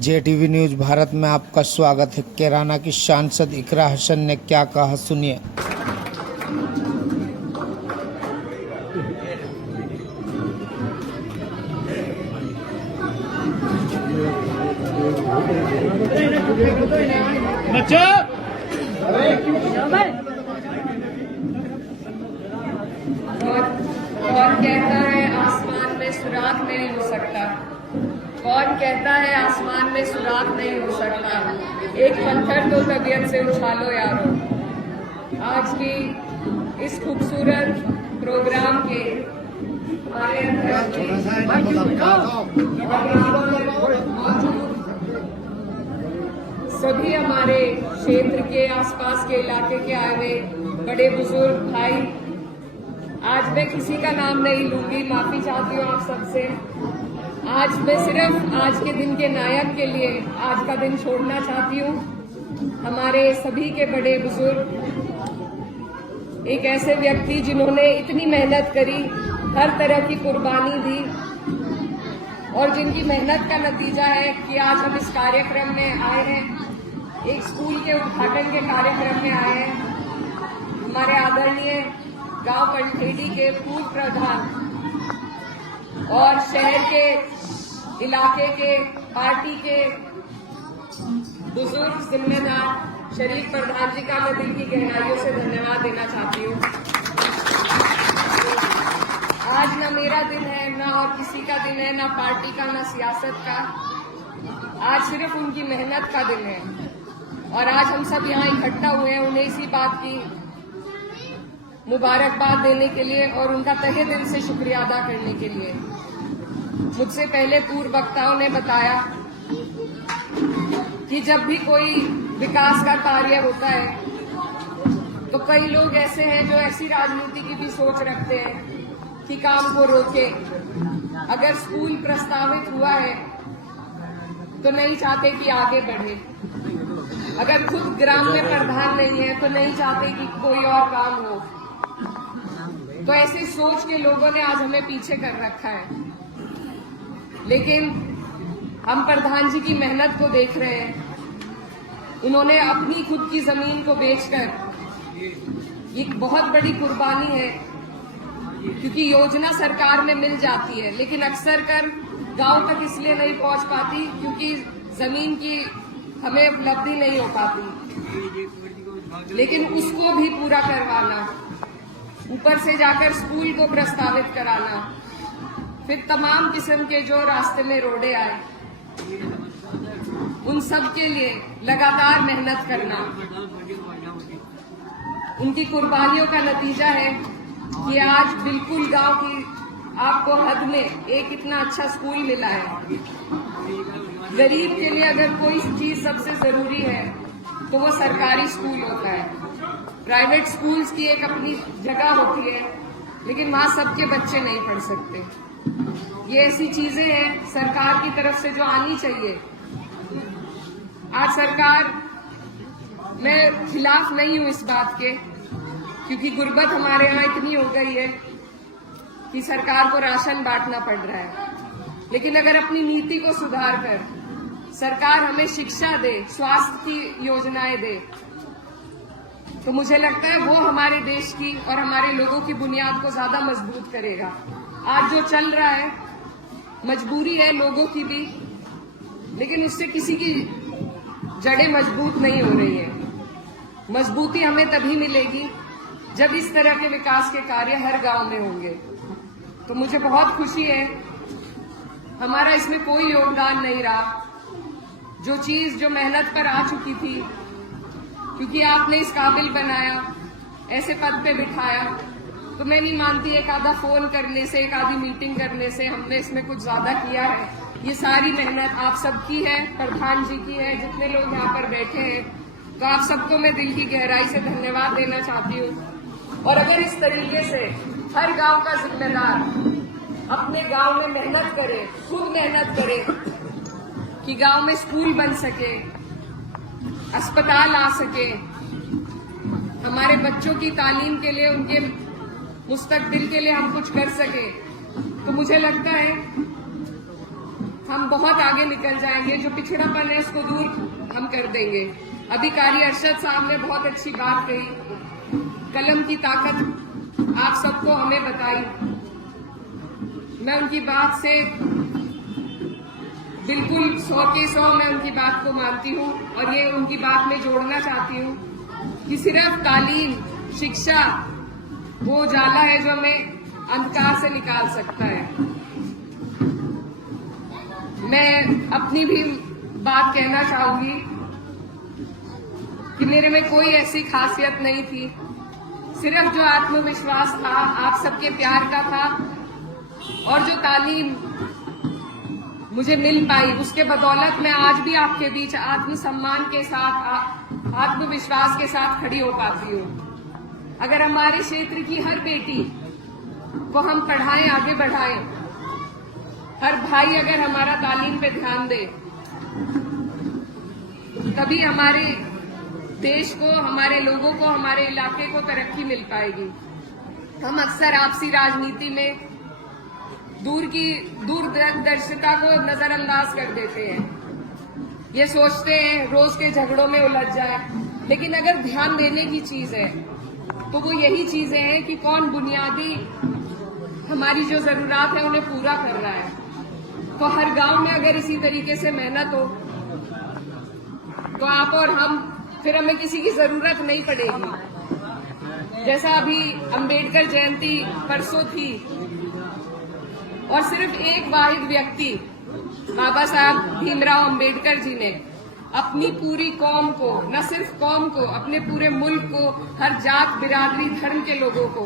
JTV news Bharat में आपका स्वागत है। कैराना की सांसद इकरा हसन ने क्या कहा, सुनिए। कौन कहता है आसमान में सुराग नहीं हो सकता? कौन कहता है आसमान में सुराग नहीं हो सकता? एक पत्थर तो तबीयत से उछालो यारो। आज की इस खूबसूरत प्रोग्राम के हमारे सभी हमारे क्षेत्र के आसपास के इलाके के आए हुए बड़े बुजुर्ग भाई, आज मैं किसी का नाम नहीं लूंगी, माफी चाहती हूँ आप सबसे। आज मैं सिर्फ आज के दिन के नायक के लिए आज का दिन छोड़ना चाहती हूँ। हमारे सभी के बड़े बुजुर्ग, एक ऐसे व्यक्ति जिन्होंने इतनी मेहनत करी, हर तरह की कुर्बानी दी और जिनकी मेहनत का नतीजा है कि आज हम इस कार्यक्रम में आए हैं, एक स्कूल के उद्घाटन के कार्यक्रम में आए हैं। हमारे आदरणीय गांव पंठेड़ी के पूर्व प्रधान और शहर के इलाके के पार्टी के बुजुर्ग जिम्मेदार शरीफ प्रधान जी का मैं दिल की गहराइयों से धन्यवाद देना चाहती हूँ। आज ना मेरा दिन है, ना और किसी का दिन है, ना पार्टी का, ना सियासत का। आज सिर्फ उनकी मेहनत का दिन है और आज हम सब यहाँ इकट्ठा हुए हैं उन्हें इसी बात की मुबारकबाद देने के लिए और उनका तहे दिल से शुक्रिया अदा करने के लिए। मुझसे पहले पूर्व वक्ताओं ने बताया कि जब भी कोई विकास का कार्य होता है तो कई लोग ऐसे हैं जो ऐसी राजनीति की भी सोच रखते हैं कि काम को रोके। अगर स्कूल प्रस्तावित हुआ है तो नहीं चाहते कि आगे बढ़े, अगर खुद ग्राम में प्रधान नहीं है तो नहीं चाहते कि कोई और काम हो। तो ऐसी सोच के लोगों ने आज हमें पीछे कर रखा है, लेकिन हम प्रधान जी की मेहनत को देख रहे हैं। उन्होंने अपनी खुद की जमीन को बेचकर, एक बहुत बड़ी कुर्बानी है क्योंकि योजना सरकार में मिल जाती है लेकिन अक्सर कर गांव तक इसलिए नहीं पहुंच पाती क्योंकि जमीन की हमें उपलब्धि नहीं हो पाती। लेकिन उसको भी पूरा करवाना, ऊपर से जाकर स्कूल को प्रस्तावित कराना, फिर तमाम किस्म के जो रास्ते में रोडे आए, उन सब के लिए लगातार मेहनत करना, उनकी कुर्बानियों का नतीजा है कि आज बिल्कुल गांव की आपको हद में एक इतना अच्छा स्कूल मिला है। गरीब के लिए अगर कोई चीज सबसे जरूरी है तो वो सरकारी स्कूल होता है। प्राइवेट स्कूल्स की एक अपनी जगह होती है लेकिन वहां सबके बच्चे नहीं पढ़ सकते। ये ऐसी चीजें हैं सरकार की तरफ से जो आनी चाहिए। आज सरकार, मैं खिलाफ नहीं हूं इस बात के क्योंकि गुर्बत हमारे यहाँ इतनी हो गई है कि सरकार को राशन बांटना पड़ रहा है, लेकिन अगर अपनी नीति को सुधार कर सरकार हमें शिक्षा दे, स्वास्थ्य की योजनाएं दे, तो मुझे लगता है वो हमारे देश की और हमारे लोगों की बुनियाद को ज्यादा मजबूत करेगा। आज जो चल रहा है मजबूरी है लोगों की भी, लेकिन उससे किसी की जड़ें मजबूत नहीं हो रही है। मजबूती हमें तभी मिलेगी जब इस तरह के विकास के कार्य हर गांव में होंगे। तो मुझे बहुत खुशी है, हमारा इसमें कोई योगदान नहीं रहा। जो चीज जो मेहनत पर आ चुकी थी, क्योंकि आपने इस काबिल बनाया, ऐसे पद पे बिठाया, तो मैं नहीं मानती एक आधा फोन करने से, एक आधी मीटिंग करने से हमने इसमें कुछ ज्यादा किया है। ये सारी मेहनत आप सबकी है, प्रधान जी की है, जितने लोग यहाँ पर बैठे हैं, तो आप सबको मैं दिल की गहराई से धन्यवाद देना चाहती हूँ। और अगर इस तरीके से हर गांव का जिम्मेदार अपने गांव में मेहनत करे, खुद मेहनत करे कि गांव में स्कूल बन सके, अस्पताल आ सके, हमारे बच्चों की तालीम के लिए, उनके मुस्तकबिल के लिए हम कुछ कर सके, तो मुझे लगता है हम बहुत आगे निकल जाएंगे। जो पिछड़ापन है उसको दूर हम कर देंगे। अधिकारी अरशद साहब ने बहुत अच्छी बात कही, कलम की ताकत आप सबको हमें बताई। मैं उनकी बात से बिल्कुल 100 के 100 मैं उनकी बात को मानती हूँ और ये उनकी बात में जोड़ना चाहती हूँ कि सिर्फ तालीम, शिक्षा वो उजाला है जो हमें अंधकार से निकाल सकता है। मैं अपनी भी बात कहना चाहूंगी कि मेरे में कोई ऐसी खासियत नहीं थी, सिर्फ जो आत्मविश्वास था आप सबके प्यार का था और जो तालीम मुझे मिल पाई उसके बदौलत मैं आज भी आपके बीच आत्मसम्मान के साथ, आत्मविश्वास के साथ खड़ी हो पाती हूँ। अगर हमारे क्षेत्र की हर बेटी को हम पढ़ाएं, आगे बढ़ाएं, हर भाई अगर हमारा तालीम पे ध्यान दे, तभी हमारे देश को, हमारे लोगों को, हमारे इलाके को तरक्की मिल पाएगी। हम अक्सर आपसी राजनीति में दूरदर्शिता को नजरअंदाज कर देते हैं। ये सोचते हैं रोज के झगड़ों में उलझ जाए, लेकिन अगर ध्यान देने की चीज है तो वो यही चीजें हैं कि कौन बुनियादी हमारी जो जरूरत है उन्हें पूरा कर रहा है। तो हर गांव में अगर इसी तरीके से मेहनत हो तो आप और हम, फिर हमें किसी की जरूरत नहीं पड़ेगी। जैसा अभी अंबेडकर जयंती परसों थी और सिर्फ एक वाहिद व्यक्ति बाबा साहब भीमराव अंबेडकर जी ने अपनी पूरी कौम को, न सिर्फ कौम को, अपने पूरे मुल्क को, हर जात, बिरादरी, धर्म के लोगों को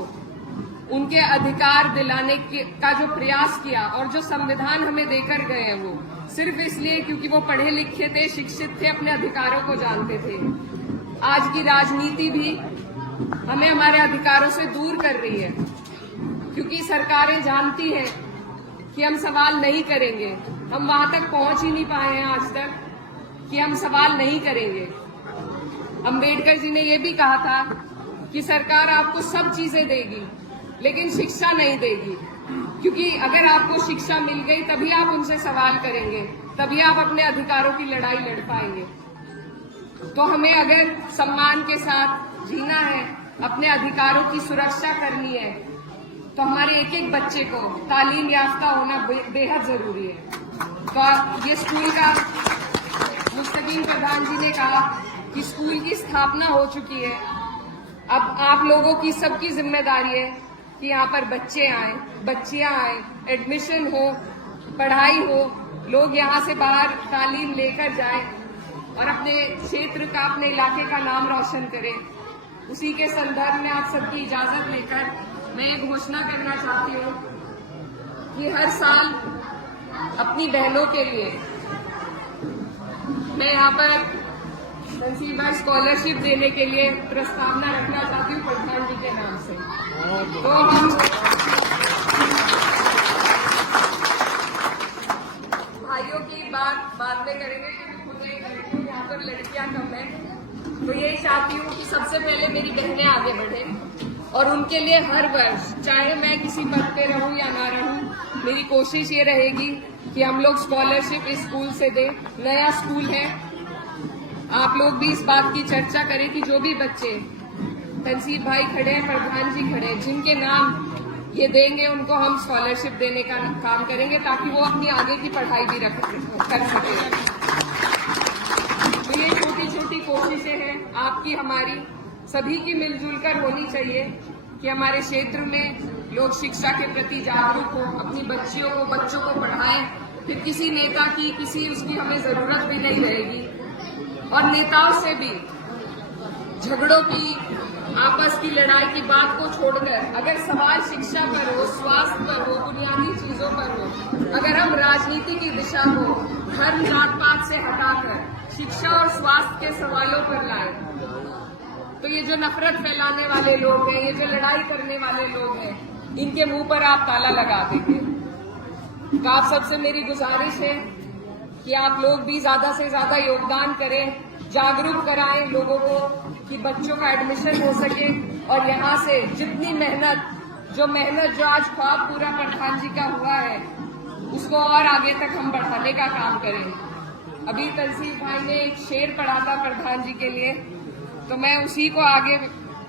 उनके अधिकार दिलाने का जो प्रयास किया और जो संविधान हमें देकर गए हैं वो सिर्फ इसलिए क्योंकि वो पढ़े लिखे थे, शिक्षित थे, अपने अधिकारों को जानते थे। आज की राजनीति भी हमें हमारे अधिकारों से दूर कर रही है क्योंकि सरकारें जानती हैं कि हम सवाल नहीं करेंगे। हम वहां तक पहुंच ही नहीं पाए हैं आज तक कि हम सवाल नहीं करेंगे। अंबेडकर जी ने यह भी कहा था कि सरकार आपको सब चीजें देगी लेकिन शिक्षा नहीं देगी, क्योंकि अगर आपको शिक्षा मिल गई तभी आप उनसे सवाल करेंगे, तभी आप अपने अधिकारों की लड़ाई लड़ पाएंगे। तो हमें अगर सम्मान के साथ जीना है, अपने अधिकारों की सुरक्षा करनी है, तो हमारे एक एक बच्चे को तालीम याफ्ता होना बेहद जरूरी है। तो ये स्कूल का मुस्तकीम प्रधान जी ने कहा कि स्कूल की स्थापना हो चुकी है। अब आप लोगों की सबकी जिम्मेदारी है कि यहाँ पर बच्चे आए, बच्चियां आए, एडमिशन हो, पढ़ाई हो, लोग यहाँ से बाहर तालीम लेकर जाएं और अपने क्षेत्र का, अपने इलाके का नाम रोशन करें। उसी के संदर्भ में आप सबकी इजाजत लेकर मैं ये घोषणा करना चाहती हूँ कि हर साल अपनी बहनों के लिए मैं यहाँ पर तहसीलदार स्कॉलरशिप देने के लिए प्रस्तावना रखना चाहती हूँ प्रधान जी के नाम से। तो हम भाइयों की बात बाद में करेंगे क्योंकि खुद यहाँ पर लड़कियां कम है। तो यही चाहती हूँ कि सबसे पहले मेरी बहनें आगे बढ़े और उनके लिए हर वर्ष, चाहे मैं किसी पद पे रहूं या ना रहूं, मेरी कोशिश ये रहेगी कि हम लोग स्कॉलरशिप इस स्कूल से दें। नया स्कूल है, आप लोग भी इस बात की चर्चा करें कि जो भी बच्चे, तनसीब भाई खड़े हैं, प्रधान जी खड़े हैं, जिनके नाम ये देंगे उनको हम स्कॉलरशिप देने का काम करेंगे ताकि वो अपनी आगे की पढ़ाई भी कर सके। तो ये छोटी छोटी कोशिशें हैं आपकी, हमारी सभी की मिलजुल कर होनी चाहिए कि हमारे क्षेत्र में लोग शिक्षा के प्रति जागरूक हो, अपनी बच्चियों को, बच्चों को पढ़ाएं। फिर किसी नेता की, किसी उसकी हमें जरूरत भी नहीं रहेगी। और नेताओं से भी झगड़ों की, आपस की लड़ाई की बात को छोड़कर अगर सवाल शिक्षा पर हो, स्वास्थ्य पर हो, बुनियादी चीजों पर हो, अगर हम राजनीति की दिशा को धर्म, जात पात से हटाकर शिक्षा और स्वास्थ्य के सवालों पर लाएं, तो ये जो नफरत फैलाने वाले लोग हैं, ये जो लड़ाई करने वाले लोग हैं, इनके मुंह पर आप ताला लगा देंगे। तो आप सबसे मेरी गुजारिश है कि आप लोग भी ज्यादा से ज्यादा योगदान करें, जागरूक कराएं लोगों को कि बच्चों का एडमिशन हो सके और यहाँ से जितनी मेहनत जो आज ख्वाब पूरा प्रधान जी का हुआ है उसको और आगे तक हम बढ़ाने का काम करें। अभी तहसील भाई ने एक शेर पढ़ा था प्रधान जी के लिए, तो मैं उसी को आगे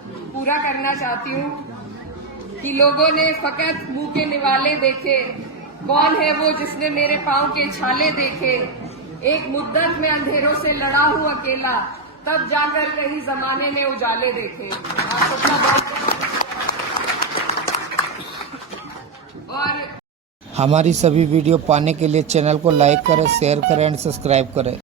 पूरा करना चाहती हूँ कि लोगों ने फकत मुंह के निवाले देखे, कौन है वो जिसने मेरे पाँव के छाले देखे, एक मुद्दत में अंधेरों से लड़ा हूँ अकेला, तब जाकर कहीं जमाने ने उजाले देखे। आप सबका बहुत और हमारी सभी वीडियो पाने के लिए चैनल को लाइक करें, शेयर करें एंड सब्सक्राइब करें।